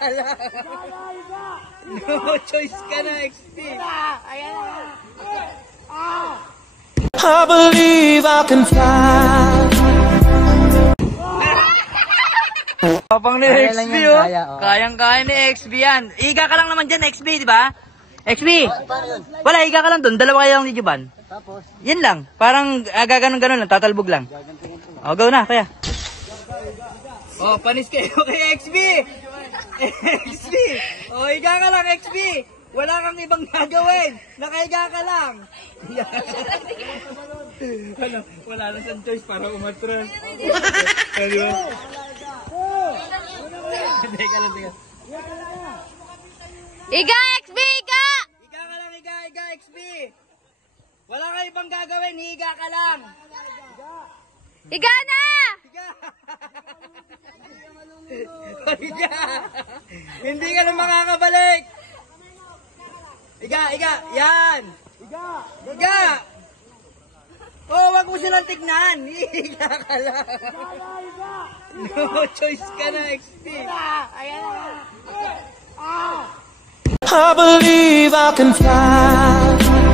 ka lang. No choice ka na, XP. I believe I can fly. Kapang ni XB, oh. Kayang-kaya ni XB yan. Iga ka lang naman dyan, XB, di ba? XB! Wala, iga ka lang dun. Dalawa kayo ni Juban. Tapos? Yan lang. Parang gaganon-ganon lang. Tatalbog lang. O, go na, kaya. O, panis kayo kay XB! XB! O, iga ka lang, XB! Wala kang ibang gagawin. Nakaiga ka lang. Ano, wala lang sa choice para umatras. Ano? Teka lang, teka. Iga, XB, Iga! Iga ka lang, Iga, XB. Wala kang ibang gagawin, higa ka lang. Iga na! Higa! Higa! Hindi ka na makakabalik. Iga, yan! Higa! Oh, wag mo silang tignan. Higa ka lang. No choice ka na, XP. I believe I can fly.